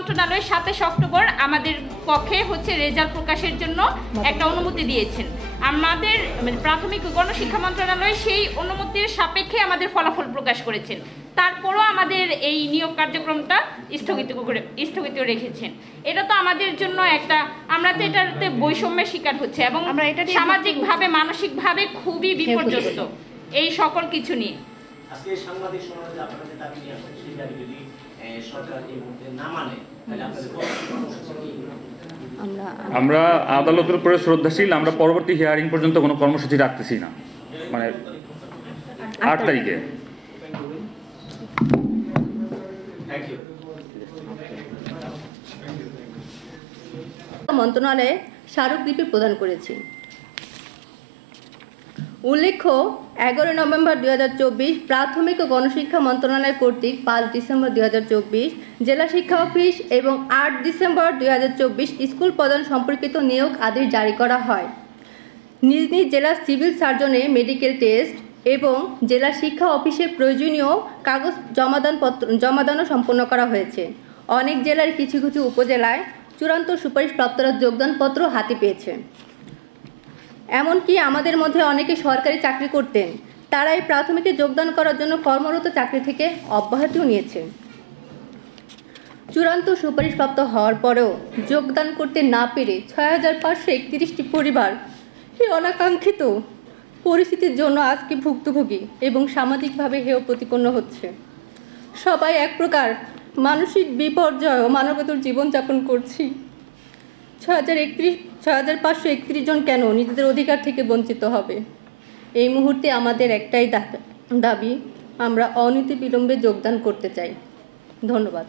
মন্ত্রণালয় 27 অক্টোবর আমাদের পক্ষে রেজাল্ট প্রকাশের জন্য একটা অনুমতি দিয়েছেন। আমাদের প্রাথমিক গণশিক্ষা মন্ত্রণালয় সেই অনুমতির সাপেক্ষে আমাদের ফলাফল প্রকাশ করেছেন। তারপরও আমাদের এই নিয়োগ কার্যক্রমটা স্থগিত রেখেছেন। এটা তো আমাদের জন্য আমরা তো এটাতে বৈষম্যের শিকার হচ্ছে এবং সামাজিকভাবে মানসিকভাবে খুবই বিপর্যস্ত এই সকল কিছু নিয়ে। আজকে সাংবাদিক সমাজে আপনাদের দাবি নিয়ে আসছেন, সেই দাবি যদি সরকার এই মুহূর্তে না মানে তাহলে আপনাদের আমরা আদালতের উপরে শ্রদ্ধাশীল। আমরা পরবর্তী হিয়ারিং পর্যন্ত কোনো কর্মসূচি রাখতেছি না, মানে 8 তারিখে। মন্ত্রণালয়ে স্মারকলিপি প্রদান করেছি। উল্লেখ্য 11 নভেম্বর 2024 প্রাথমিক ও গণশিক্ষা মন্ত্রণালয় কর্তৃক 5 ডিসেম্বর 2024 জেলা শিক্ষা অফিস এবং 8 ডিসেম্বর 2024 স্কুল প্রদান সম্পর্কিত নিয়োগ আদেশ জারি করা হয়। নিজ নিজ জেলা সিভিল সার্জনে মেডিকেল টেস্ট এবং জেলা শিক্ষা অফিসে প্রয়োজনীয় কাগজ জমাদানও সম্পন্ন করা হয়েছে। অনেক জেলার কিছু কিছু উপজেলায় চূড়ান্ত সুপারিশপ্রাপ্তরা যোগদানপত্র হাতে পেয়েছে। এমনকি আমাদের মধ্যে অনেকে সরকারি চাকরি করতেন, তারা এই প্রাথমিকে যোগদান করার জন্য কর্মরত চাকরি থেকে অব্যাহতিও নিয়েছে। চূড়ান্ত সুপারিশপ্রাপ্ত হওয়ার পরেও যোগদান করতে না পেরে 6531টি পরিবার এই অনাকাঙ্ক্ষিত পরিস্থিতির জন্য আজকে ভুক্তভোগী এবং সামাজিকভাবে হেয় প্রতিপন্ন হচ্ছে। সবাই এক প্রকার মানসিক বিপর্যয় ও মানবতার জীবনযাপন করছি। 6531 জন কেন নিজেদের অধিকার থেকে বঞ্চিত হবে? এই মুহূর্তে আমাদের একটাই দাবি, আমরা অনতিবিলম্বে যোগদান করতে চাই। ধন্যবাদ।